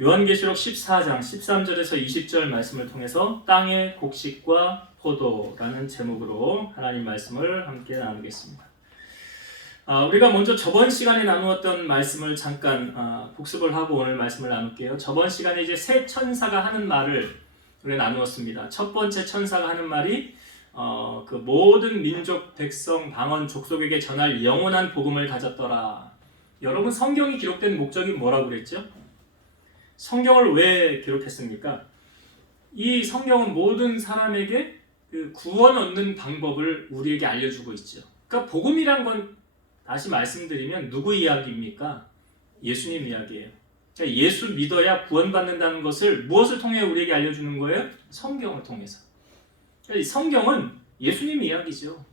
요한계시록 14장 13절에서 20절 말씀을 통해서 땅의 곡식과 포도라는 제목으로 하나님 말씀을 함께 나누겠습니다. 우리가 먼저 저번 시간에 나누었던 말씀을 잠깐 복습을 하고 오늘 말씀을 나눌게요. 저번 시간에 이제 세 천사가 하는 말을 우리가 나누었습니다. 첫 번째 천사가 하는 말이 그 모든 민족, 백성, 방언, 족속에게 전할 영원한 복음을 가졌더라. 여러분, 성경이 기록된 목적이 뭐라고 그랬죠? 성경을 왜 기록했습니까? 이 성경은 모든 사람에게 그 구원 얻는 방법을 우리에게 알려주고 있죠. 그러니까 복음이란 건 다시 말씀드리면 누구 이야기입니까? 예수님 이야기예요. 그러니까 예수 믿어야 구원받는다는 것을 무엇을 통해 우리에게 알려주는 거예요? 성경을 통해서. 그러니까 이 성경은 예수님 이야기죠.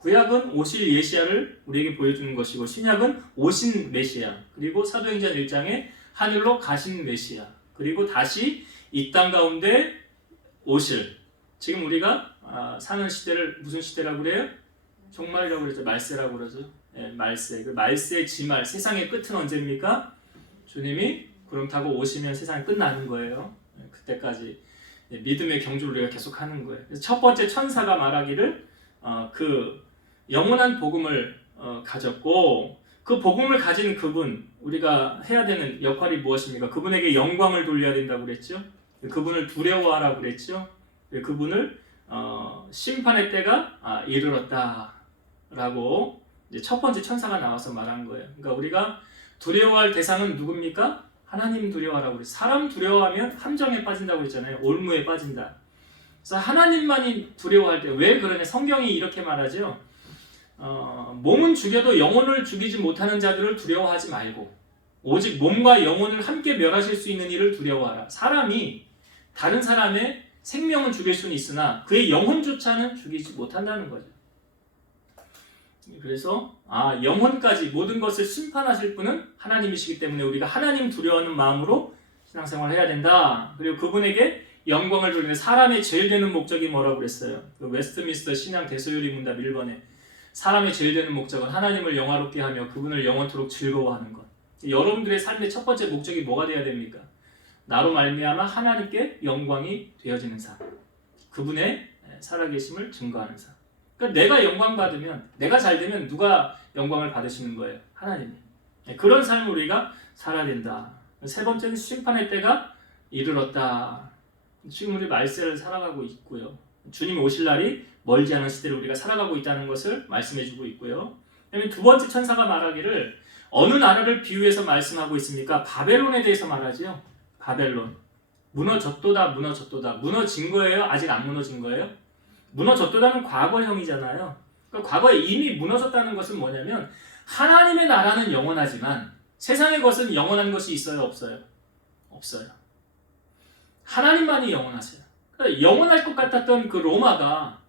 구약은 오실 예시야를 우리에게 보여주는 것이고, 신약은 오신 메시아, 그리고 사도행전 1장에 하늘로 가신 메시아, 그리고 다시 이 땅 가운데 오실, 지금 우리가 사는 시대를 무슨 시대라고 그래요? 종말이라고 그러죠. 말세라고 그러죠. 말세. 그 말세 지말, 세상의 끝은 언제입니까? 주님이 구름 타고 오시면 세상이 끝나는 거예요. 그때까지 믿음의 경주를 우리가 계속 하는 거예요. 그래서 첫 번째 천사가 말하기를 그 영원한 복음을 가졌고, 그 복음을 가진 그분, 우리가 해야 되는 역할이 무엇입니까? 그분에게 영광을 돌려야 된다고 그랬죠. 그분을 두려워하라고 그랬죠. 그분을 심판의 때가 이르렀다라고 이제 첫 번째 천사가 나와서 말한 거예요. 그러니까 우리가 두려워할 대상은 누굽니까? 하나님 두려워하라고 그랬어요. 사람 두려워하면 함정에 빠진다고 했잖아요. 올무에 빠진다. 그래서 하나님만이 두려워할 때, 왜 그러냐? 성경이 이렇게 말하죠. 몸은 죽여도 영혼을 죽이지 못하는 자들을 두려워하지 말고 오직 몸과 영혼을 함께 멸하실 수 있는 이를 두려워하라. 사람이 다른 사람의 생명은 죽일 수는 있으나 그의 영혼조차는 죽이지 못한다는 거죠. 그래서 영혼까지 모든 것을 심판하실 분은 하나님이시기 때문에 우리가 하나님 두려워하는 마음으로 신앙생활을 해야 된다. 그리고 그분에게 영광을 돌리는, 사람의 제일 되는 목적이 뭐라고 그랬어요? 그 웨스트민스터 신앙 대소요리 문답 1번에 사람의 제일 되는 목적은 하나님을 영화롭게 하며 그분을 영원토록 즐거워하는 것. 여러분들의 삶의 첫 번째 목적이 뭐가 되어야 됩니까? 나로 말미암아 하나님께 영광이 되어지는 삶, 그분의 살아계심을 증거하는 삶. 그러니까 내가 영광 받으면, 내가 잘 되면 누가 영광을 받으시는 거예요? 하나님이. 그런 삶을 우리가 살아야 된다. 세 번째는 심판의 때가 이르렀다. 지금 우리 말세를 살아가고 있고요. 주님이 오실 날이 멀지 않은 시대를 우리가 살아가고 있다는 것을 말씀해주고 있고요. 그다음에 두 번째 천사가 말하기를 어느 나라를 비유해서 말씀하고 있습니까? 바벨론에 대해서 말하지요. 바벨론. 무너졌도다, 무너졌도다. 무너진 거예요? 아직 안 무너진 거예요? 무너졌도다는 과거형이잖아요. 그러니까 과거에 이미 무너졌다는 것은 뭐냐면 하나님의 나라는 영원하지만 세상의 것은 영원한 것이 있어요? 없어요? 없어요. 하나님만이 영원하세요. 그러니까 영원할 것 같았던 그 로마가,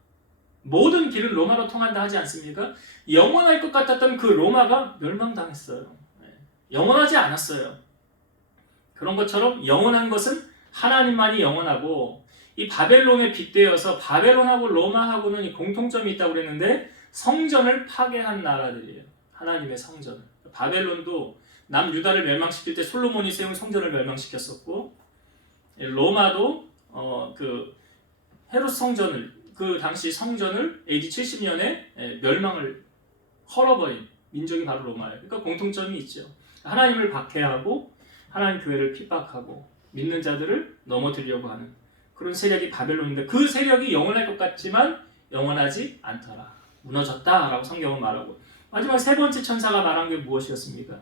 모든 길은 로마로 통한다 하지 않습니까? 영원할 것 같았던 그 로마가 멸망당했어요. 영원하지 않았어요. 그런 것처럼 영원한 것은 하나님만이 영원하고, 이 바벨론에 빗대어서 바벨론하고 로마하고는 이 공통점이 있다고 그랬는데 성전을 파괴한 나라들이에요. 하나님의 성전을. 바벨론도 남유다를 멸망시킬 때 솔로몬이 세운 성전을 멸망시켰었고, 로마도 그 헤롯 성전을, 그 당시 성전을 AD 70년에 멸망을 헐어버린 민족이 바로 로마예요. 그러니까 공통점이 있죠. 하나님을 박해하고 하나님 교회를 핍박하고 믿는 자들을 넘어뜨리려고 하는 그런 세력이 바벨론인데, 그 세력이 영원할 것 같지만 영원하지 않더라. 무너졌다라고 성경은 말하고, 마지막 세 번째 천사가 말한 게 무엇이었습니까?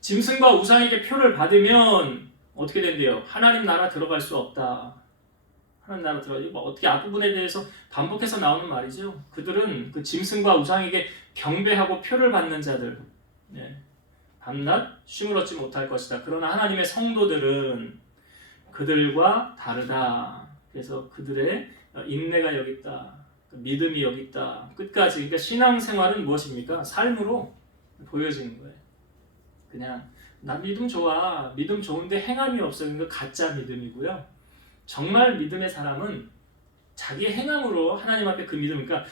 짐승과 우상에게 표를 받으면 어떻게 된대요? 하나님 나라 들어갈 수 없다. 하나님 나라 들어가지. 어떻게 앞부분에 대해서 반복해서 나오는 말이죠. 그들은 그 짐승과 우상에게 경배하고 표를 받는 자들, 밤낮 쉼을 얻지 못할 것이다. 그러나 하나님의 성도들은 그들과 다르다. 그래서 그들의 인내가 여기 있다. 믿음이 여기 있다. 끝까지. 그러니까 신앙생활은 무엇입니까? 삶으로 보여지는 거예요. 그냥 나 믿음 좋아, 믿음 좋은데 행함이 없어. 그러니까 가짜 믿음이고요. 정말 믿음의 사람은 자기의 행함으로 하나님 앞에 그 믿음, 그러니까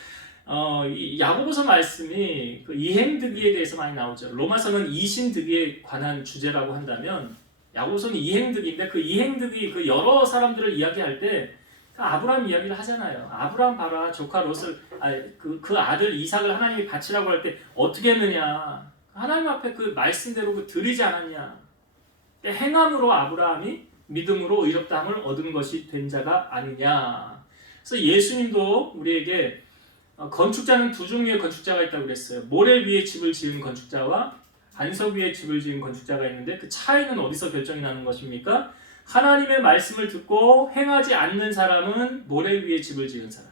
이 야고보서 말씀이 그 이행득의에 대해서 많이 나오죠. 로마서는 이신득의에 관한 주제라고 한다면 야고보서는 이행득인데 그 이행득이 그 여러 사람들을 이야기할 때 아브라함 이야기를 하잖아요. 아브라함 봐라, 조카 롯을 그 아들 이삭을 하나님이 바치라고 할 때 어떻게 했느냐? 하나님 앞에 그 말씀대로 그 드리지 않았냐? 행함으로 아브라함이 믿음으로 의롭다함을 얻은 것이 된 자가 아니냐? 그래서 예수님도 우리에게 건축자는 두 종류의 건축자가 있다고 그랬어요. 모래 위에 집을 지은 건축자와 반석 위에 집을 지은 건축자가 있는데 그 차이는 어디서 결정이 나는 것입니까? 하나님의 말씀을 듣고 행하지 않는 사람은 모래 위에 집을 지은 사람.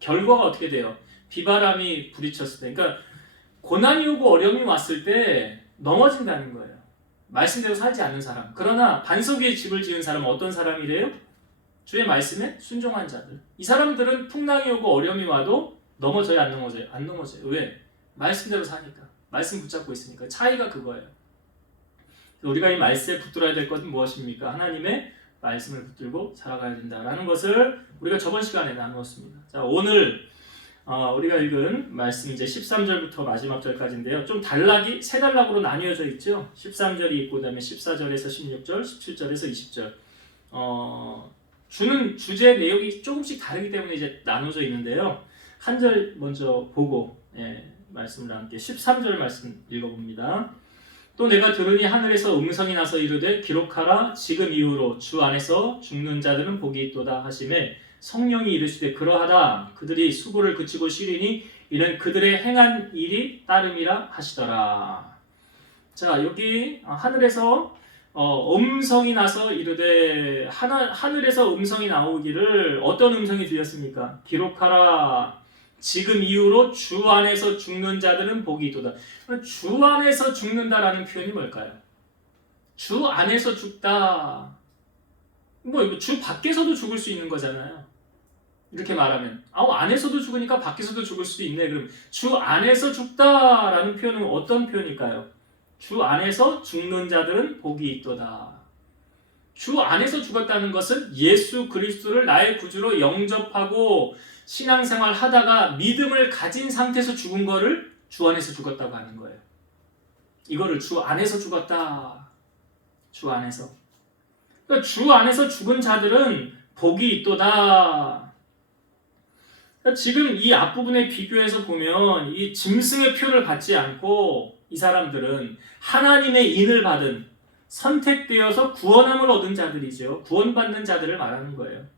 결과가 어떻게 돼요? 비바람이 부딪혔을 때, 그러니까 고난이 오고 어려움이 왔을 때 넘어진다는 거예요. 말씀대로 살지 않는 사람. 그러나 반석 위에 집을 지은 사람은 어떤 사람이래요? 주의 말씀에 순종한 자들. 이 사람들은 풍랑이 오고 어려움이 와도 넘어져요, 안 넘어져요? 안 넘어져요. 왜? 말씀대로 사니까. 말씀 붙잡고 있으니까. 차이가 그거예요. 우리가 이 말씀에 붙들어야 될 것은 무엇입니까? 하나님의 말씀을 붙들고 살아가야 된다라는 것을 우리가 저번 시간에 나누었습니다. 자, 오늘 우리가 읽은 말씀 이제 13절부터 마지막 절까지인데요. 좀 단락이 세 단락으로 나뉘어져 있죠. 13절이 있고 그다음에 14절에서 16절, 17절에서 20절. 주는 주제 내용이 조금씩 다르기 때문에 이제 나눠져 있는데요. 한 절 먼저 보고 말씀을 함께 13절 말씀 읽어봅니다. 또 내가 들으니 하늘에서 음성이 나서 이르되 기록하라 지금 이후로 주 안에서 죽는 자들은 복이 있도다 하시매 성령이 이르시되 그러하다 그들이 수고를 그치고 쉬리니 이는 그들의 행한 일이 따름이라 하시더라. 자, 여기 하늘에서 음성이 나서 이르되 하늘에서 음성이 나오기를 어떤 음성이 들렸습니까? 기록하라 지금 이후로 주 안에서 죽는 자들은 복이 있도다. 주 안에서 죽는다라는 표현이 뭘까요? 주 안에서 죽다. 주 밖에서도 죽을 수 있는 거잖아요. 이렇게 말하면 안에서도 죽으니까 밖에서도 죽을 수도 있네. 그럼 주 안에서 죽다라는 표현은 어떤 표현일까요? 주 안에서 죽는 자들은 복이 있도다. 주 안에서 죽었다는 것은 예수 그리스도를 나의 구주로 영접하고 신앙생활 하다가 믿음을 가진 상태에서 죽은 거를 주 안에서 죽었다고 하는 거예요. 이거를 주 안에서 죽었다. 주 안에서. 그러니까 주 안에서 죽은 자들은 복이 있도다. 그러니까 지금 이 앞부분에 비교해서 보면 이 짐승의 표를 받지 않고 이 사람들은 하나님의 인을 받은 선택되어서 구원함을 얻은 자들이죠. 구원받는 자들을 말하는 거예요.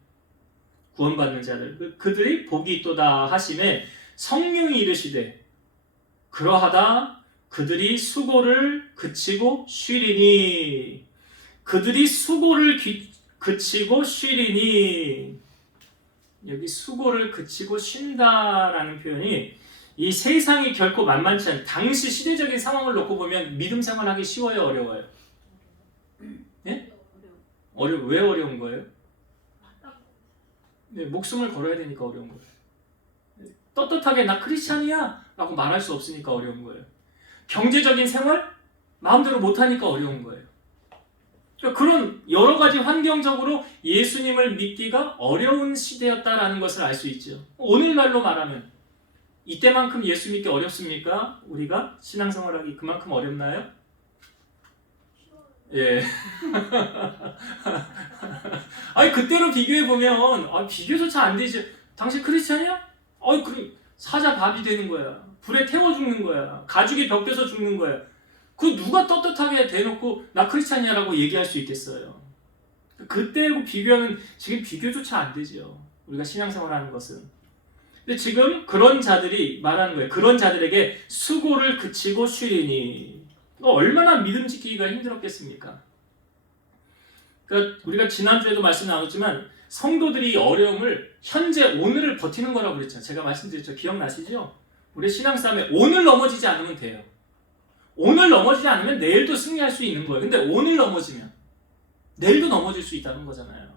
구원받는 자들 그들이 복이 있도다 하심에 성령이 이르시되 그러하다 그들이 수고를 그치고 쉬리니 그들이 수고를 그치고 쉬리니 여기 수고를 그치고 쉰다라는 표현이 이 세상이 결코 만만치 않은 당시 시대적인 상황을 놓고 보면 믿음 생활하기 쉬워요, 어려워요? 예? 왜 어려운 거예요? 목숨을 걸어야 되니까 어려운 거예요. 떳떳하게 나 크리스찬이야 라고 말할 수 없으니까 어려운 거예요. 경제적인 생활 마음대로 못하니까 어려운 거예요. 그러니까 그런 여러 가지 환경적으로 예수님을 믿기가 어려운 시대였다라는 것을 알 수 있죠. 오늘날로 말하면 이때만큼 예수 믿기 어렵습니까? 우리가 신앙생활하기 그만큼 어렵나요? 예. 아니 그때로 비교해 보면 비교조차 안 되지. 당신 크리스찬이야? 그럼 사자 밥이 되는 거야. 불에 태워 죽는 거야. 가죽이 벗겨서 죽는 거야. 그 누가 떳떳하게 대놓고 나 크리스찬이야라고 얘기할 수 있겠어요? 그때하고 비교하면 지금 비교조차 안 되죠. 우리가 신앙생활하는 것은. 근데 지금 그런 자들이 말하는 거예요. 그런 자들에게 수고를 그치고 쉬리니. 얼마나 믿음 지키기가 힘들었겠습니까? 그러니까 우리가 지난주에도 말씀 나눴지만 성도들이 어려움을 현재 오늘을 버티는 거라고 그랬잖아요. 제가 말씀드렸죠. 기억나시죠? 우리 신앙싸움에 오늘 넘어지지 않으면 돼요. 오늘 넘어지지 않으면 내일도 승리할 수 있는 거예요. 근데 오늘 넘어지면 내일도 넘어질 수 있다는 거잖아요.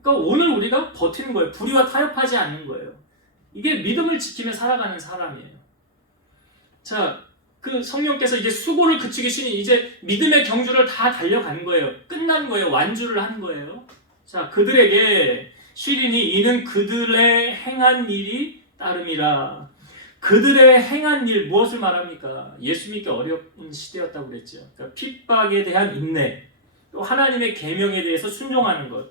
그러니까 오늘 우리가 버티는 거예요. 불의와 타협하지 않는 거예요. 이게 믿음을 지키며 살아가는 사람이에요. 자, 그 성령께서 이제 수고를 그치기 쉬니 이제 믿음의 경주를 다 달려간 거예요. 끝난 거예요. 완주를 한 거예요. 자, 그들에게 쉬리니 이는 그들의 행한 일이 따름이라. 그들의 행한 일 무엇을 말합니까? 예수 믿기 어려운 시대였다고 그랬죠. 그러니까 핍박에 대한 인내, 또 하나님의 계명에 대해서 순종하는 것,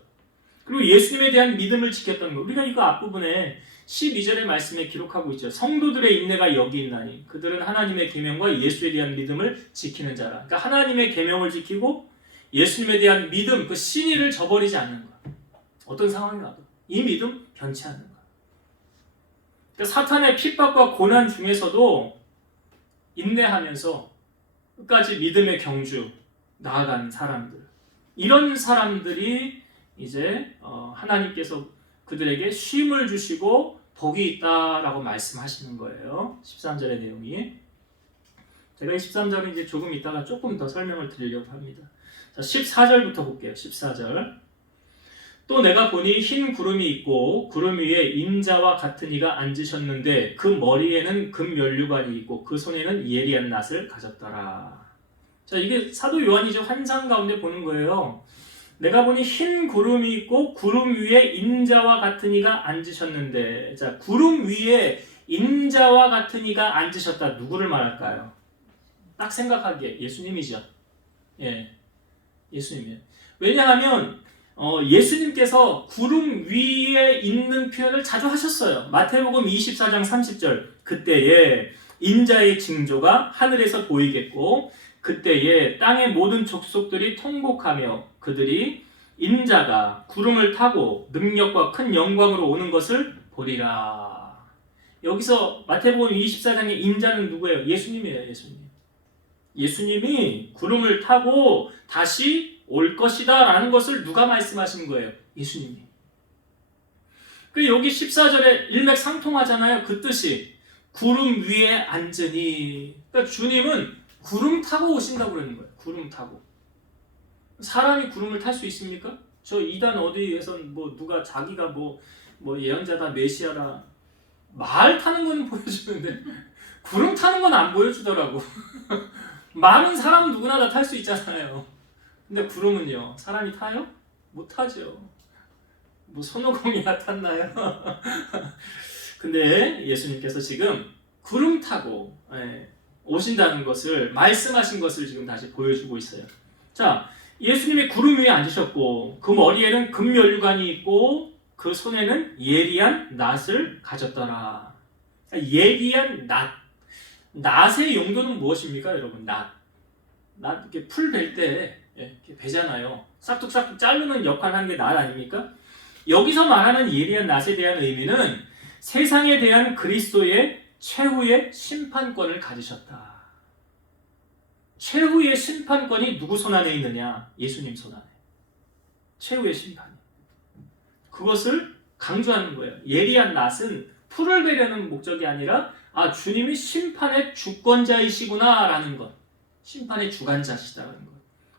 그리고 예수님에 대한 믿음을 지켰던 것. 우리가 이거 앞부분에 12절의 말씀에 기록하고 있죠. 성도들의 인내가 여기 있나니 그들은 하나님의 계명과 예수에 대한 믿음을 지키는 자라. 그러니까 하나님의 계명을 지키고 예수님에 대한 믿음, 그 신의를 저버리지 않는 것. 어떤 상황이 와도 이 믿음 변치 않는 것. 그러니까 사탄의 핍박과 고난 중에서도 인내하면서 끝까지 믿음의 경주 나아간 사람들, 이런 사람들이 이제 하나님께서 그들에게 쉼을 주시고 복이 있다라고 말씀하시는 거예요. 13절의 내용이. 제가 이 13절은 이제 조금 이따가 조금 더 설명을 드리려고 합니다. 자, 14절부터 볼게요. 14절. 또 내가 보니 흰 구름이 있고 구름 위에 인자와 같은 이가 앉으셨는데 그 머리에는 금면류관이 있고 그 손에는 예리한 낫을 가졌더라. 자, 이게 사도 요한이 이제 환상 가운데 보는 거예요. 내가 보니 흰 구름이 있고 구름 위에 인자와 같은 이가 앉으셨는데, 자, 구름 위에 인자와 같은 이가 앉으셨다. 누구를 말할까요? 딱 생각하기에 예수님이죠. 예, 예수님이에요. 왜냐하면 예수님께서 구름 위에 있는 표현을 자주 하셨어요. 마태복음 24장 30절. 그때에 인자의 징조가 하늘에서 보이겠고 그때에 땅의 모든 족속들이 통곡하며 그들이 인자가 구름을 타고 능력과 큰 영광으로 오는 것을 보리라. 여기서 마태복음 24장의 인자는 누구예요? 예수님이에요. 예수님. 예수님이 구름을 타고 다시 올 것이다 라는 것을 누가 말씀하신 거예요? 예수님이. 여기 14절에 일맥상통하잖아요. 그 뜻이 구름 위에 앉으니. 그러니까 주님은 구름 타고 오신다고 그러는 거예요. 구름 타고. 사람이 구름을 탈 수 있습니까? 저 이단 어디에선 누가 자기가 예언자다 메시아다 말 타는 거는 보여주는데 구름 타는 건 안 보여주더라고. 말은 사람 누구나 다 탈 수 있잖아요. 근데 구름은요, 사람이 타요? 못 타죠. 손오공이나 탔나요? 근데 예수님께서 지금 구름 타고 오신다는 것을 말씀하신 것을 지금 다시 보여주고 있어요. 자, 예수님이 구름 위에 앉으셨고 그 머리에는 금면류관이 있고 그 손에는 예리한 낫을 가졌더라. 예리한 낫. 낫의 용도는 무엇입니까, 여러분? 낫 이렇게 풀 벨 때 이렇게 베잖아요. 싹둑싹둑 자르는 역할을 하는 게 낫 아닙니까? 여기서 말하는 예리한 낫에 대한 의미는 세상에 대한 그리스도의 최후의 심판권을 가지셨다. 최후의 심판권이 누구 손 안에 있느냐? 예수님 손 안에. 최후의 심판. 그것을 강조하는 거예요. 예리한 낫은 풀을 베려는 목적이 아니라 주님이 심판의 주권자이시구나 라는 것. 심판의 주관자시다라는 것.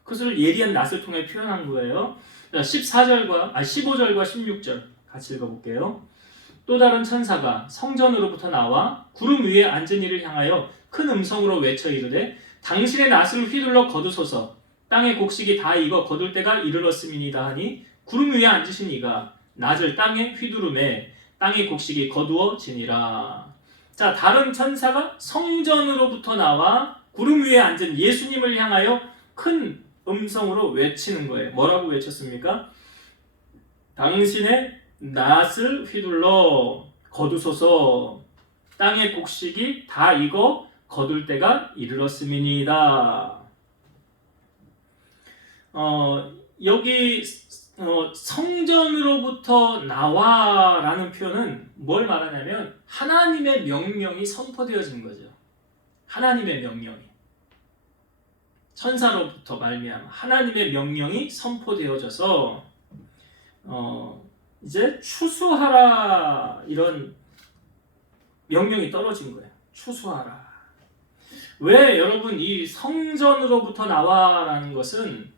그것을 예리한 낫을 통해 표현한 거예요. 15절과 16절 같이 읽어볼게요. 또 다른 천사가 성전으로부터 나와 구름 위에 앉은 이를 향하여 큰 음성으로 외쳐 이르되 당신의 낫을 휘둘러 거두소서. 땅의 곡식이 다 익어 거둘 때가 이르렀음이니이다 하니 구름 위에 앉으신 이가 낫을 땅에 휘두르매 땅의 곡식이 거두어지니라. 자, 다른 천사가 성전으로부터 나와 구름 위에 앉은 예수님을 향하여 큰 음성으로 외치는 거예요. 뭐라고 외쳤습니까? 당신의 낫을 휘둘러 거두소서. 땅의 곡식이 다 익어 거둘 때가 이르렀음이니이다. 여기 성전으로부터 나와라는 표현은 뭘 말하냐면 하나님의 명령이 선포되어진 거죠. 하나님의 명령이. 천사로부터 말미암아 하나님의 명령이 선포되어져서 이제 추수하라 이런 명령이 떨어진 거예요. 추수하라. 왜 여러분 이 성전으로부터 나와라는 것은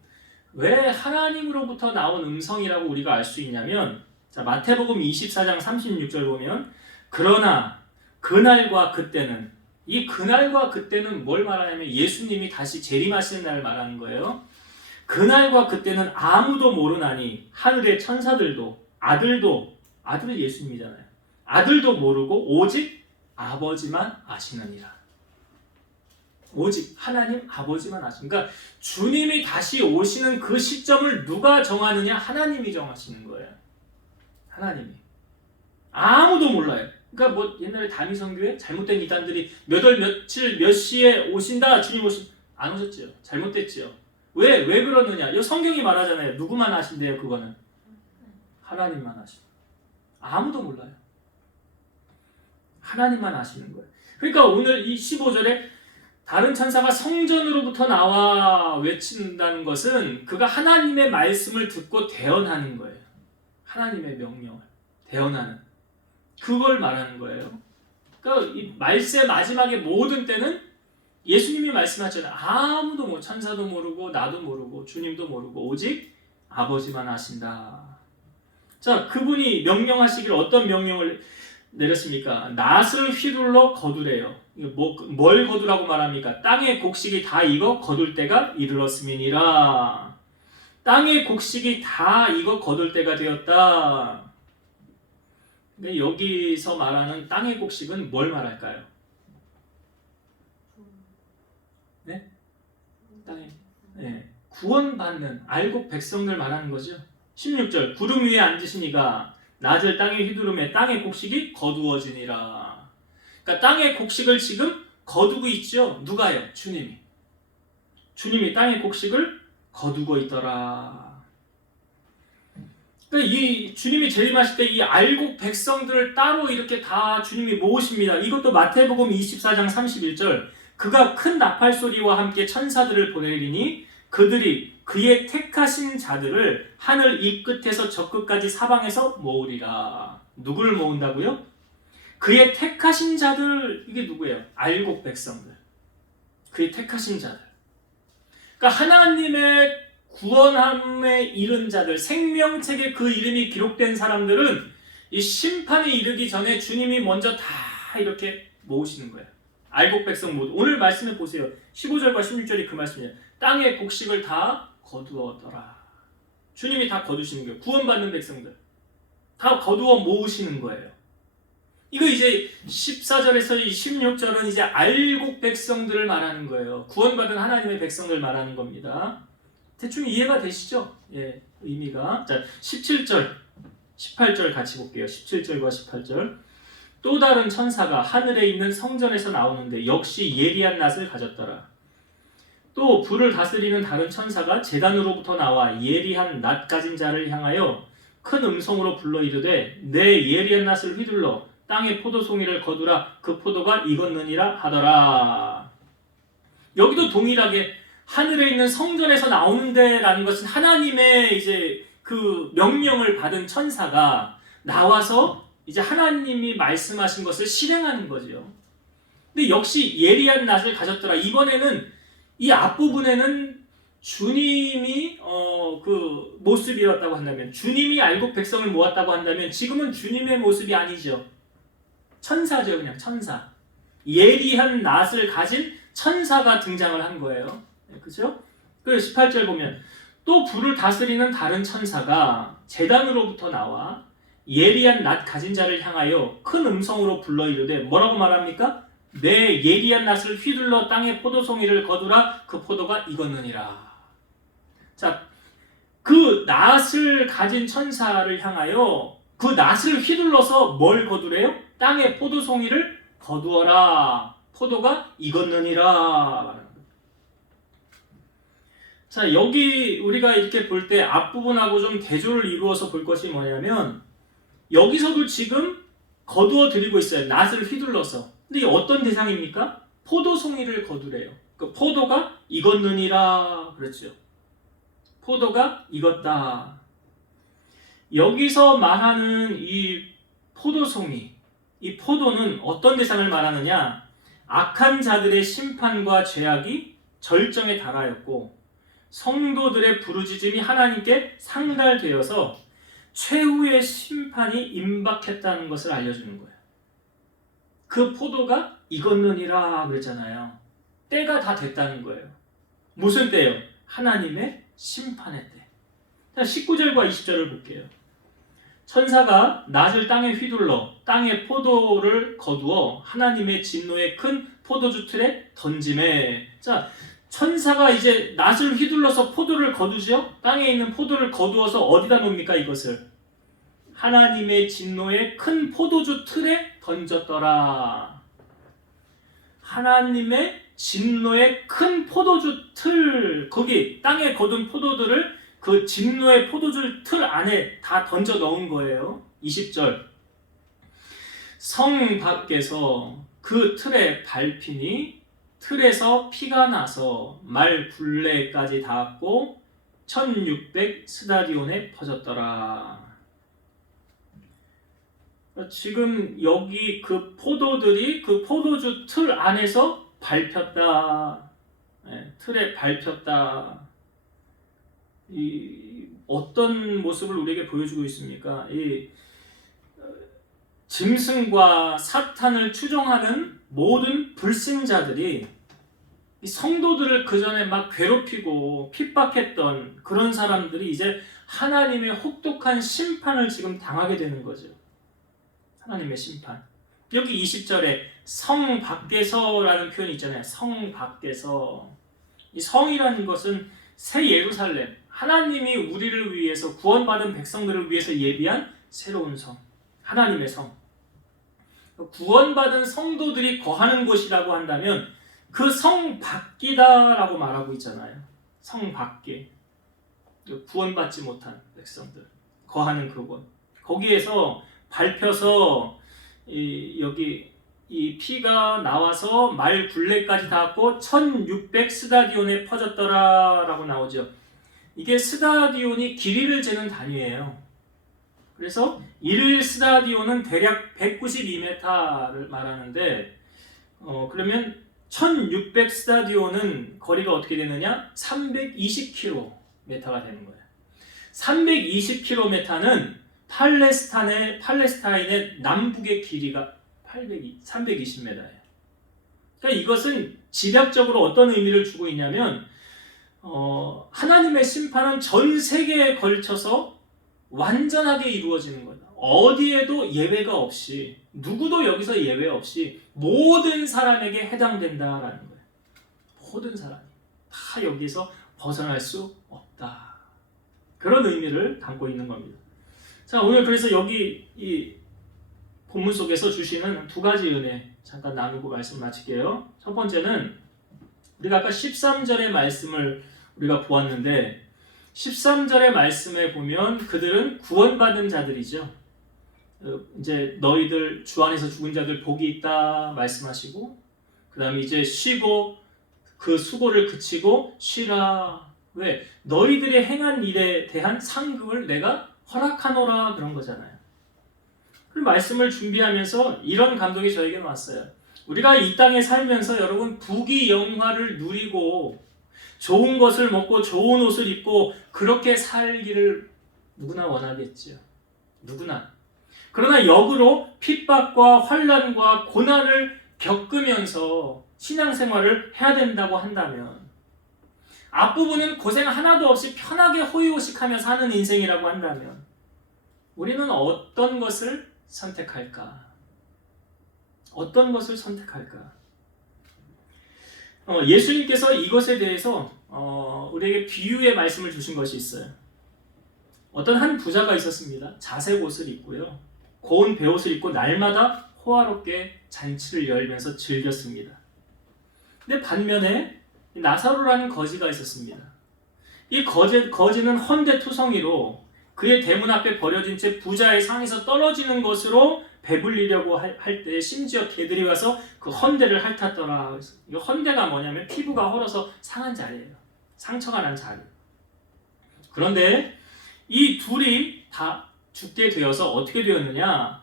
왜 하나님으로부터 나온 음성이라고 우리가 알 수 있냐면, 자, 마태복음 24장 36절 보면 그러나 그날과 그때는, 이 그날과 그때는 뭘 말하냐면 예수님이 다시 재림하시는 날 말하는 거예요. 그날과 그때는 아무도 모르나니 하늘의 천사들도 아들도, 아들은 예수님이잖아요. 아들도 모르고 오직 아버지만 아시느니라. 오직 하나님 아버지만 아십니다. 그러니까 주님이 다시 오시는 그 시점을 누가 정하느냐? 하나님이 정하시는 거예요. 하나님이. 아무도 몰라요. 그러니까 뭐 옛날에 다미성교회 잘못된 이단들이 몇 월 며칠 몇 시에 오신다, 주님 안 오셨죠. 잘못됐죠. 왜 그러느냐? 이 성경이 말하잖아요. 누구만 아신대요? 그거는 하나님만 아십니다. 아무도 몰라요. 하나님만 아시는 거예요. 그러니까 오늘 이 15절에 다른 천사가 성전으로부터 나와 외친다는 것은 그가 하나님의 말씀을 듣고 대언하는 거예요. 하나님의 명령을 대언하는 그걸 말하는 거예요. 그러니까 이 말세 마지막에 모든 때는 예수님이 말씀하셨잖아요. 아무도 뭐 천사도 모르고 나도 모르고 주님도 모르고 오직 아버지만 아신다. 자, 그분이 명령하시기를 어떤 명령을 내렸습니까? 낫을 휘둘러 거두래요. 뭘 거두라고 말합니까? 땅의 곡식이 다 익어 거둘 때가 이르렀음이니라. 땅의 곡식이 다 익어 거둘 때가 되었다. 근데 여기서 말하는 땅의 곡식은 뭘 말할까요? 네? 땅에 구원받는 알곡 백성들 말하는 거죠. 16절 구름 위에 앉으시니가 낫을 땅에 휘두르매 땅의 곡식이 거두어지니라. 그러니까 땅의 곡식을 지금 거두고 있죠. 누가요? 주님이. 주님이 땅의 곡식을 거두고 있더라. 그러니까 이 주님이 재림하실 때 이 알곡 백성들을 따로 이렇게 다 주님이 모으십니다. 이것도 마태복음 24장 31절 그가 큰 나팔 소리와 함께 천사들을 보내리니 그들이 그의 택하신 자들을 하늘 이 끝에서 저 끝까지 사방에서 모으리라. 누구를 모은다고요? 그의 택하신 자들, 이게 누구예요? 알곡 백성들. 그의 택하신 자들. 그러니까 하나님의 구원함에 이른 자들, 생명책에 그 이름이 기록된 사람들은 이 심판에 이르기 전에 주님이 먼저 다 이렇게 모으시는 거예요. 알곡 백성 모두. 오늘 말씀해 보세요. 15절과 16절이 그 말씀이에요. 땅의 곡식을 다 거두었더라. 주님이 다 거두시는 거예요. 구원받는 백성들 다 거두어 모으시는 거예요. 이거 이제 14절에서 16절은 이제 알곡 백성들을 말하는 거예요. 구원받은 하나님의 백성들 말하는 겁니다. 대충 이해가 되시죠? 예, 의미가. 자, 17절, 18절 같이 볼게요. 17절과 18절. 또 다른 천사가 하늘에 있는 성전에서 나오는데 역시 예리한 낫을 가졌더라. 또 불을 다스리는 다른 천사가 제단으로부터 나와 예리한 낫 가진 자를 향하여 큰 음성으로 불러 이르되 내 예리한 낫을 휘둘러 땅의 포도송이를 거두라. 그 포도가 익었느니라 하더라. 여기도 동일하게 하늘에 있는 성전에서 나오는데 라는 것은 하나님의 이제 그 명령을 받은 천사가 나와서 이제 하나님이 말씀하신 것을 실행하는 거죠. 근데 역시 예리한 낫을 가졌더라. 이번에는 이 앞부분에는 주님이 그 모습이었다고 한다면, 주님이 알곡 백성을 모았다고 한다면 지금은 주님의 모습이 아니죠. 천사죠. 그냥 천사. 예리한 낫을 가진 천사가 등장을 한 거예요. 그죠? 그래서 18절 보면 또 불을 다스리는 다른 천사가 제단으로부터 나와 예리한 낫 가진 자를 향하여 큰 음성으로 불러 이르되 뭐라고 말합니까? 내 예리한 낫을 휘둘러 땅의 포도송이를 거두라. 그 포도가 익었느니라. 자, 그 낫을 가진 천사를 향하여 그 낫을 휘둘러서 뭘 거두래요? 땅의 포도송이를 거두어라. 포도가 익었느니라. 자, 여기 우리가 이렇게 볼 때 앞부분하고 좀 대조를 이루어서 볼 것이 뭐냐면 여기서도 지금 거두어 드리고 있어요. 낫을 휘둘러서. 근데 이 어떤 대상입니까? 포도송이를 거두래요. 그 포도가 익었느니라 그랬죠. 포도가 익었다. 여기서 말하는 이 포도송이, 이 포도는 어떤 대상을 말하느냐? 악한 자들의 심판과 죄악이 절정에 달하였고 성도들의 부르짖음이 하나님께 상달되어서 최후의 심판이 임박했다는 것을 알려주는 거예요. 그 포도가 익었느니라 그랬잖아요. 때가 다 됐다는 거예요. 무슨 때요? 하나님의 심판의 때. 19절과 20절을 볼게요. 천사가 낫을 땅에 휘둘러 땅에 포도를 거두어 하나님의 진노의 큰 포도주 틀에 던지매. 자, 천사가 이제 낫을 휘둘러서 포도를 거두죠. 땅에 있는 포도를 거두어서 어디다 놓습니까? 이것을 하나님의 진노의 큰 포도주 틀에 던졌더라. 하나님의 진노의 큰 포도주 틀, 거기 땅에 거둔 포도들을 그 진노의 포도주 틀 안에 다 던져 넣은 거예요. 20절. 성 밖에서 그 틀에 밟히니 틀에서 피가 나서 말 굴레까지 닿았고 1600 스타디온에 퍼졌더라. 지금 여기 그 포도들이 그 포도주 틀 안에서 밟혔다. 틀에 밟혔다. 이 어떤 모습을 우리에게 보여주고 있습니까? 이 짐승과 사탄을 추종하는 모든 불신자들이 이 성도들을 그 전에 막 괴롭히고 핍박했던 그런 사람들이 이제 하나님의 혹독한 심판을 지금 당하게 되는 거죠. 하나님의 심판. 여기 20절에 성 밖에서라는 표현이 있잖아요. 성 밖에서. 이 성이라는 것은 새 예루살렘, 하나님이 우리를 위해서 구원받은 백성들을 위해서 예비한 새로운 성, 하나님의 성. 구원받은 성도들이 거하는 곳이라고 한다면 그 성 밖이다라고 말하고 있잖아요. 성 밖에 구원받지 못한 백성들 거하는 그곳. 거기에서 밟혀서 여기 이 피가 나와서 말 굴레까지 닿았고 1600 스타디온에 퍼졌더라라고 나오죠. 이게 스타디온이 길이를 재는 단위예요. 그래서 1 스타디온은 대략 192m를 말하는데 그러면 1600 스타디온은 거리가 어떻게 되느냐? 320km가 되는 거예요. 320km는 팔레스타인의 남북의 길이가 320m예요. 그러니까 이것은 지략적으로 어떤 의미를 주고 있냐면 하나님의 심판은 전 세계에 걸쳐서 완전하게 이루어지는 거다. 어디에도 예외가 없이, 누구도 여기서 예외 없이 모든 사람에게 해당된다라는 거예요. 모든 사람이 다 여기서 벗어날 수 없다. 그런 의미를 담고 있는 겁니다. 자, 오늘 그래서 여기 이 본문 속에서 주시는 두 가지 은혜 잠깐 나누고 말씀 마칠게요. 첫 번째는 우리가 아까 13절의 말씀을 우리가 보았는데 13절의 말씀에 보면 그들은 구원받은 자들이죠. 이제 너희들 주 안에서 죽은 자들 복이 있다 말씀하시고 그 다음에 이제 쉬고 그 수고를 그치고 쉬라. 왜? 너희들의 행한 일에 대한 상급을 내가 허락하노라 그런 거잖아요. 그 말씀을 준비하면서 이런 감동이 저에게 왔어요. 우리가 이 땅에 살면서 여러분 부귀영화를 누리고 좋은 것을 먹고 좋은 옷을 입고 그렇게 살기를 누구나 원하겠죠. 누구나. 그러나 역으로 핍박과 환난과 고난을 겪으면서 신앙생활을 해야 된다고 한다면 앞부분은 고생 하나도 없이 편하게 호의호식하며 사는 인생이라고 한다면 우리는 어떤 것을 선택할까? 어떤 것을 선택할까? 예수님께서 이것에 대해서 우리에게 비유의 말씀을 주신 것이 있어요. 어떤 한 부자가 있었습니다. 자색 옷을 입고요. 고운 베옷을 입고 날마다 호화롭게 잔치를 열면서 즐겼습니다. 근데 반면에 나사로라는 거지가 있었습니다. 이 거지는 헌데투성이로 그의 대문 앞에 버려진 채 부자의 상에서 떨어지는 것으로 배불리려고 할 때 심지어 개들이 와서 그 헌데를 핥았더라. 이 헌데가 뭐냐면 피부가 헐어서 상한 자리예요. 상처가 난 자리. 그런데 이 둘이 다 죽게 되어서 어떻게 되었느냐?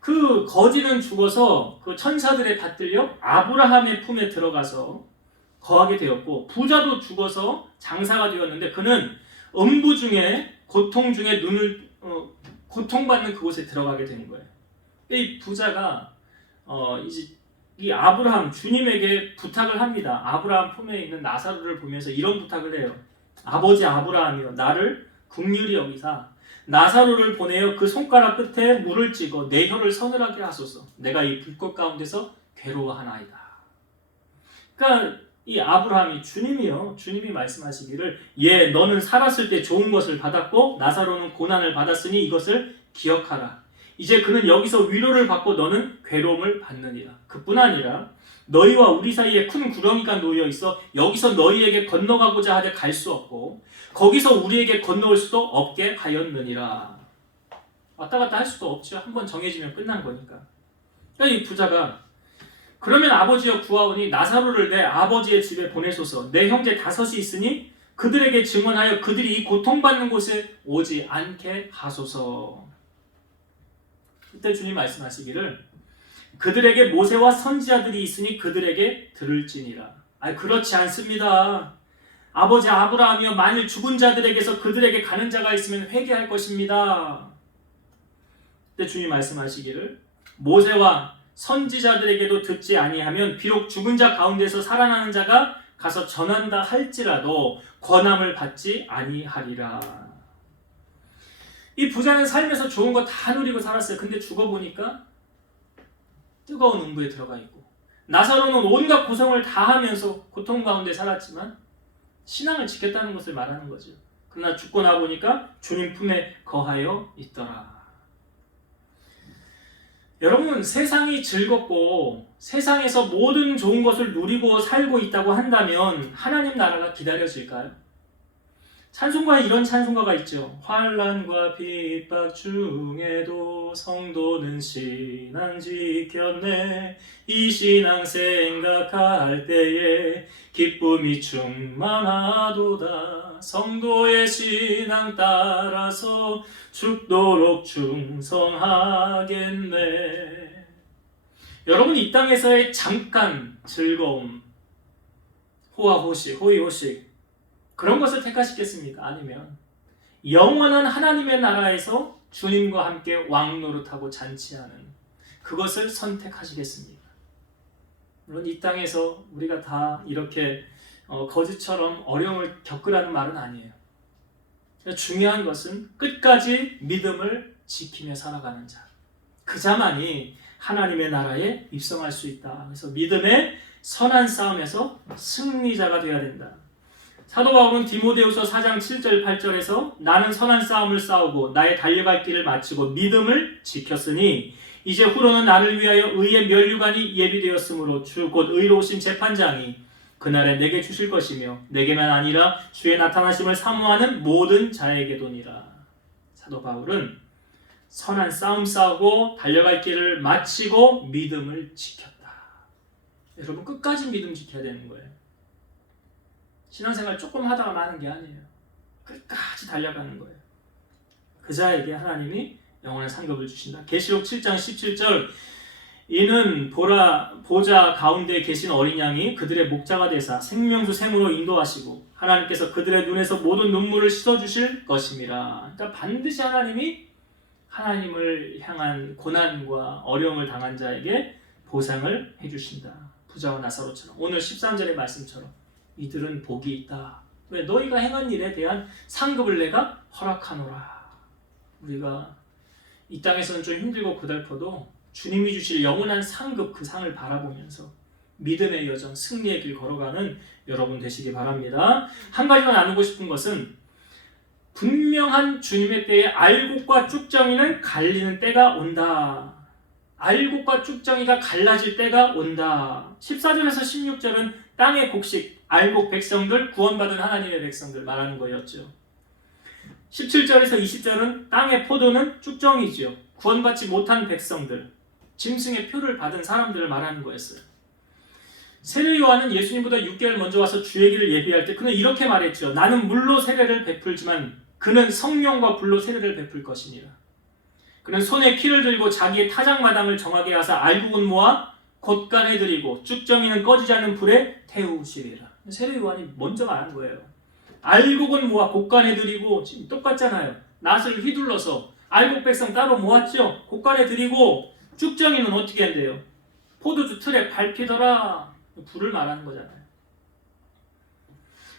그 거지는 죽어서 그 천사들에 받들려 아브라함의 품에 들어가서 거하게 되었고 부자도 죽어서 장사가 되었는데 그는 음부 중에 고통 중에 고통받는 그곳에 들어가게 된 거예요. 이 부자가 이제 이 아브라함 주님에게 부탁을 합니다. 아브라함 품에 있는 나사로를 보면서 이런 부탁을 해요. 아버지 아브라함이여 나를 긍휼히 여기사 나사로를 보내어 그 손가락 끝에 물을 찍어 내 혀를 서늘하게 하소서. 내가 이 불꽃 가운데서 괴로워하나이다. 그러니까 이 아브라함이 주님이 말씀하시기를 너는 살았을 때 좋은 것을 받았고 나사로는 고난을 받았으니 이것을 기억하라. 이제 그는 여기서 위로를 받고 너는 괴로움을 받느니라. 그뿐 아니라 너희와 우리 사이에 큰 구렁이가 놓여 있어 여기서 너희에게 건너가고자 하되 갈 수 없고 거기서 우리에게 건너올 수도 없게 하였느니라. 왔다 갔다 할 수도 없죠. 한번 정해지면 끝난 거니까. 그러니까 이 부자가 그러면 아버지여 구하오니 나사로를 내 아버지의 집에 보내소서. 내 형제 5이 있으니 그들에게 증언하여 그들이 이 고통받는 곳에 오지 않게 하소서. 그때 주님 말씀하시기를 그들에게 모세와 선지자들이 있으니 그들에게 들을지니라. 그렇지 않습니다. 아버지 아브라함이여 만일 죽은 자들에게서 그들에게 가는 자가 있으면 회개할 것입니다. 그때 주님 말씀하시기를 모세와 선지자들에게도 듣지 아니하면 비록 죽은 자 가운데서 살아나는 자가 가서 전한다 할지라도 권함을 받지 아니하리라. 이 부자는 삶에서 좋은 거 다 누리고 살았어요. 근데 죽어보니까 뜨거운 음부에 들어가 있고 나사로는 온갖 고생을 다 하면서 고통 가운데 살았지만 신앙을 지켰다는 것을 말하는 거죠. 그러나 죽고 나보니까 주님 품에 거하여 있더라. 여러분, 세상이 즐겁고 세상에서 모든 좋은 것을 누리고 살고 있다고 한다면 하나님 나라가 기다려질까요? 찬송가에 이런 찬송가가 있죠. 환난과 핍박 중에도 성도는 신앙 지켰네. 이 신앙 생각할 때에 기쁨이 충만하도다. 성도의 신앙 따라서 죽도록 충성하겠네. 여러분, 이 땅에서의 잠깐 즐거움, 호화호식, 호의호식 그런 것을 택하시겠습니까? 아니면 영원한 하나님의 나라에서 주님과 함께 왕노릇하고 잔치하는 그것을 선택하시겠습니까? 물론 이 땅에서 우리가 다 이렇게 거지처럼 어려움을 겪으라는 말은 아니에요. 중요한 것은 끝까지 믿음을 지키며 살아가는 자, 그 자만이 하나님의 나라에 입성할 수 있다. 그래서 믿음의 선한 싸움에서 승리자가 되어야 된다. 사도 바울은 디모데후서 4장 7절 8절에서 나는 선한 싸움을 싸우고 나의 달려갈 길을 마치고 믿음을 지켰으니 이제 후로는 나를 위하여 의의 면류관이 예비되었으므로 주 곧 의로우신 재판장이 그날에 내게 주실 것이며 내게만 아니라 주의 나타나심을 사모하는 모든 자에게도니라. 사도 바울은 선한 싸움 싸우고 달려갈 길을 마치고 믿음을 지켰다. 여러분, 끝까지 믿음 지켜야 되는 거예요. 신앙생활 조금 하다가 마는 게 아니에요. 끝까지 달려가는 거예요. 그 자에게 하나님이 영원한 상급을 주신다. 계시록 7장 17절 이는 보좌 가운데 계신 어린 양이 그들의 목자가 되사 생명수 샘으로 인도하시고 하나님께서 그들의 눈에서 모든 눈물을 씻어주실 것임이라. 그러니까 반드시 하나님이 하나님을 향한 고난과 어려움을 당한 자에게 보상을 해주신다. 부자와 나사로처럼 오늘 13절의 말씀처럼 이들은 복이 있다. 왜? 너희가 행한 일에 대한 상급을 내가 허락하노라. 우리가 이 땅에서는 좀 힘들고 고달퍼도 주님이 주실 영원한 상급, 그 상을 바라보면서 믿음의 여정, 승리의 길 걸어가는 여러분 되시기 바랍니다. 한 가지만 나누고 싶은 것은 분명한 주님의 때에 알곡과 쭉정이는 갈리는 때가 온다. 알곡과 쭉정이가 갈라질 때가 온다. 14절에서 16절은 땅의 곡식, 알곡 백성들, 구원받은 하나님의 백성들 말하는 거였죠. 17절에서 20절은 땅의 포도는 쭉정이지요. 구원받지 못한 백성들, 짐승의 표를 받은 사람들을 말하는 거였어요. 세례 요한은 예수님보다 6개월 먼저 와서 주의 길을 예비할 때 그는 이렇게 말했죠. 나는 물로 세례를 베풀지만 그는 성령과 불로 세례를 베풀 것이니라. 그는 손에 키를 들고 자기의 타작마당을 정하게 하사 알곡은 모아 곳간에 들이고 쭉정이는 꺼지지 않는 불에 태우시리라. 세례 요한이 먼저 말한 거예요. 알곡은 모아 곳간에 들이고, 지금 똑같잖아요. 낫을 휘둘러서 알곡 백성 따로 모았죠. 곳간에 들이고 쭉정이는 어떻게 한대요? 포도주 틀에 밟히더라. 불을 말하는 거잖아요.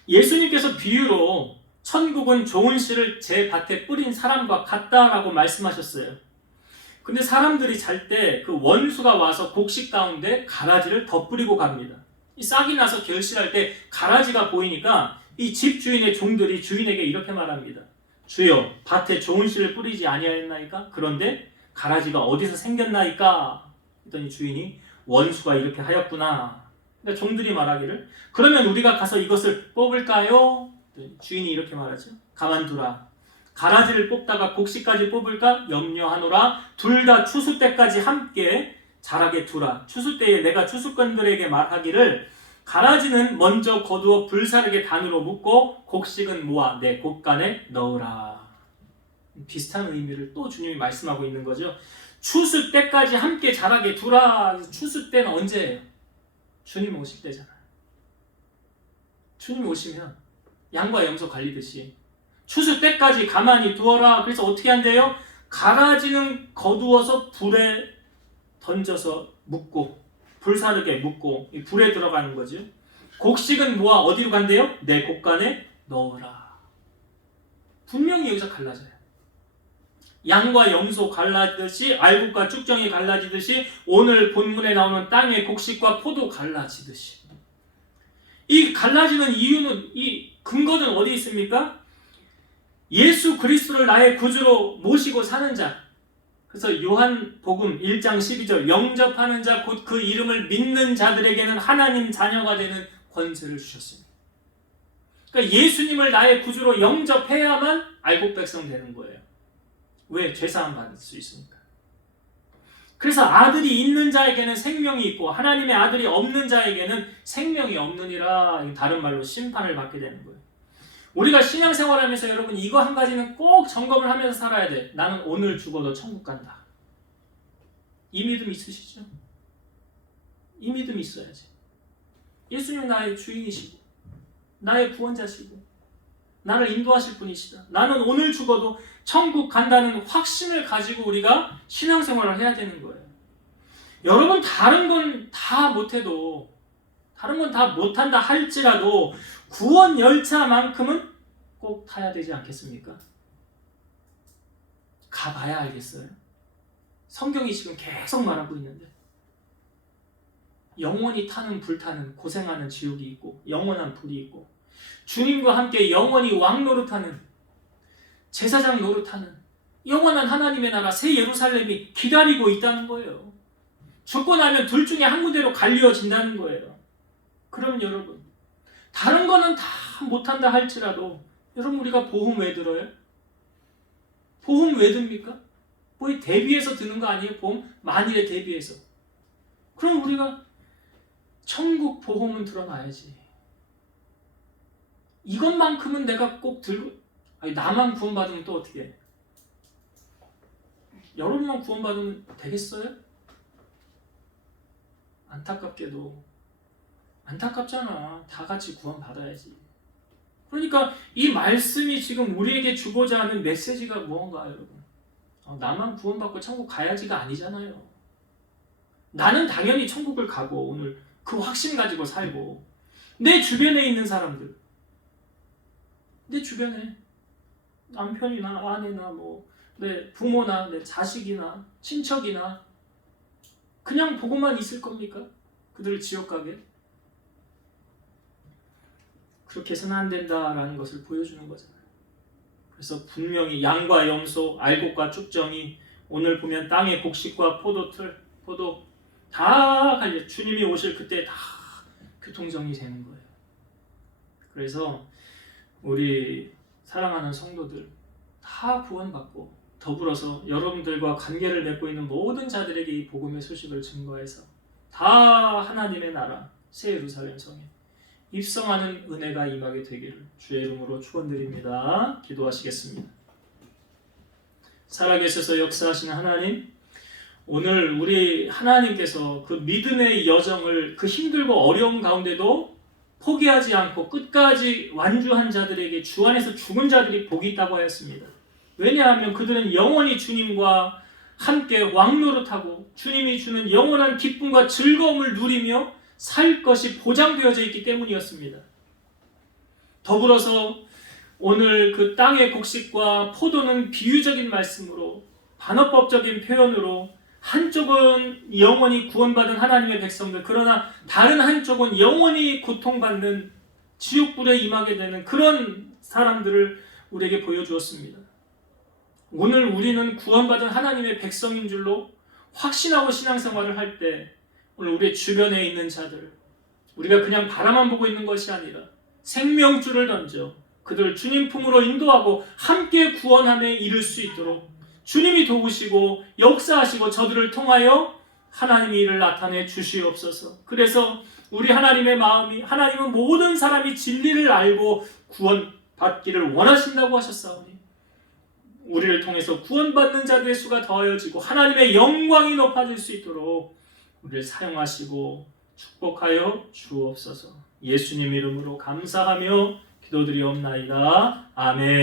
예수님께서 비유로 천국은 좋은 씨를 제 밭에 뿌린 사람과 같다라고 말씀하셨어요. 근데 사람들이 잘 때 그 원수가 와서 곡식 가운데 가라지를 덧뿌리고 갑니다. 이 싹이 나서 결실할 때 가라지가 보이니까 이 집 주인의 종들이 주인에게 이렇게 말합니다. 주여, 밭에 좋은 씨를 뿌리지 아니하였나이까? 그런데 가라지가 어디서 생겼나이까? 했더니 주인이 원수가 이렇게 하였구나. 그러니까 종들이 말하기를 그러면 우리가 가서 이것을 뽑을까요? 주인이 이렇게 말하죠. 가만두라. 가라지를 뽑다가 곡식까지 뽑을까 염려하노라. 둘 다 추수 때까지 함께 자라게 두라. 추수 때에 내가 추수꾼들에게 말하기를 가라지는 먼저 거두어 불사르게 단으로 묶고 곡식은 모아 내 곡간에 넣으라. 비슷한 의미를 또 주님이 말씀하고 있는 거죠. 추수 때까지 함께 자라게 두라. 추수 때는 언제예요? 주님 오실 때잖아요. 주님 오시면 양과 염소 갈리듯이 추수 때까지 가만히 두어라. 그래서 어떻게 한대요? 가라지는 거두어서 불에 던져서 묶고 불사르게 묶고 불에 들어가는 거죠. 곡식은 모아 어디로 간대요? 내 곡간에 넣어라. 분명히 여기서 갈라져요. 양과 염소 갈라지듯이 알곡과 쭉정이 갈라지듯이 오늘 본문에 나오는 땅의 곡식과 포도 갈라지듯이 이 갈라지는 이유는 이 근거는 어디 있습니까? 예수 그리스도를 나의 구주로 모시고 사는 자. 그래서 요한복음 1장 12절 영접하는 자 곧 그 이름을 믿는 자들에게는 하나님 자녀가 되는 권세를 주셨습니다. 그러니까 예수님을 나의 구주로 영접해야만 알곡 백성 되는 거예요. 왜? 죄사함 받을 수 있으니까. 그래서 아들이 있는 자에게는 생명이 있고 하나님의 아들이 없는 자에게는 생명이 없느니라. 다른 말로 심판을 받게 되는 거예요. 우리가 신앙생활하면서 여러분 이거 한 가지는 꼭 점검을 하면서 살아야 돼. 나는 오늘 죽어도 천국 간다. 이 믿음 있으시죠? 이 믿음 있어야지. 예수님 나의 주인이시고 나의 구원자시고 나를 인도하실 분이시다. 나는 오늘 죽어도 천국 간다는 확신을 가지고 우리가 신앙생활을 해야 되는 거예요. 여러분 다른 건 다 못해도 다른 건 다 못한다 할지라도 구원 열차만큼은 꼭 타야 되지 않겠습니까? 가봐야 알겠어요. 성경이 지금 계속 말하고 있는데 영원히 타는 불타는 고생하는 지옥이 있고 영원한 불이 있고 주님과 함께 영원히 왕 노릇하는 제사장 노릇하는 영원한 하나님의 나라 새 예루살렘이 기다리고 있다는 거예요. 죽고 나면 둘 중에 한 군데로 갈려진다는 거예요. 그럼 여러분 다른 거는 다 못한다 할지라도 여러분 우리가 보험 왜 들어요? 보험 왜 듭니까? 뭐에 대비해서 드는 거 아니에요? 보험? 만일에 대비해서. 그럼 우리가 천국 보험은 들어놔야지. 이것만큼은 내가 꼭 들고 아니 나만 구원받으면 또 어떻게 해? 여러분만 구원받으면 되겠어요? 안타깝게도 안타깝잖아. 다 같이 구원받아야지. 그러니까 이 말씀이 지금 우리에게 주고자 하는 메시지가 무언가 여러분? 나만 구원받고 천국 가야지가 아니잖아요. 나는 당연히 천국을 가고 오늘 그 확신 가지고 살고 내 주변에 있는 사람들 내 주변에 남편이나 아내나 내 부모나 내 자식이나 친척이나 그냥 보고만 있을 겁니까? 그들을 지옥 가게? 그렇게 해서는 안 된다라는 것을 보여주는 거잖아요. 그래서 분명히 양과 염소, 알곡과 쭉정이 오늘 보면 땅의 곡식과 포도 다 갈려 주님이 오실 그때 다 교통정리 되는 거예요. 그래서 우리 사랑하는 성도들 다 구원받고 더불어서 여러분들과 관계를 맺고 있는 모든 자들에게 이 복음의 소식을 증거해서 다 하나님의 나라 새 예루살렘 성에 입성하는 은혜가 임하게 되기를 주의 이름으로 축원드립니다. 기도하시겠습니다. 살아계셔서 역사하시는 하나님, 오늘 우리 하나님께서 그 믿음의 여정을 그 힘들고 어려움 가운데도 포기하지 않고 끝까지 완주한 자들에게 주 안에서 죽은 자들이 복이 있다고 하였습니다. 왜냐하면 그들은 영원히 주님과 함께 왕노릇하고 주님이 주는 영원한 기쁨과 즐거움을 누리며 살 것이 보장되어져 있기 때문이었습니다. 더불어서 오늘 그 땅의 곡식과 포도는 비유적인 말씀으로, 반어법적인 표현으로, 한쪽은 영원히 구원받은 하나님의 백성들, 그러나 다른 한쪽은 영원히 고통받는 지옥불에 임하게 되는 그런 사람들을 우리에게 보여주었습니다. 오늘 우리는 구원받은 하나님의 백성인 줄로 확신하고 신앙생활을 할 때, 오늘 우리 주변에 있는 자들, 우리가 그냥 바라만 보고 있는 것이 아니라 생명줄을 던져 그들을 주님 품으로 인도하고 함께 구원함에 이를 수 있도록 주님이 도우시고 역사하시고 저들을 통하여 하나님의 일을 나타내 주시옵소서. 그래서 우리 하나님의 마음이, 하나님은 모든 사람이 진리를 알고 구원받기를 원하신다고 하셨사오니 우리를 통해서 구원받는 자들의 수가 더하여지고 하나님의 영광이 높아질 수 있도록 우리를 사용하시고 축복하여 주옵소서. 예수님 이름으로 감사하며 기도드리옵나이다. 아멘.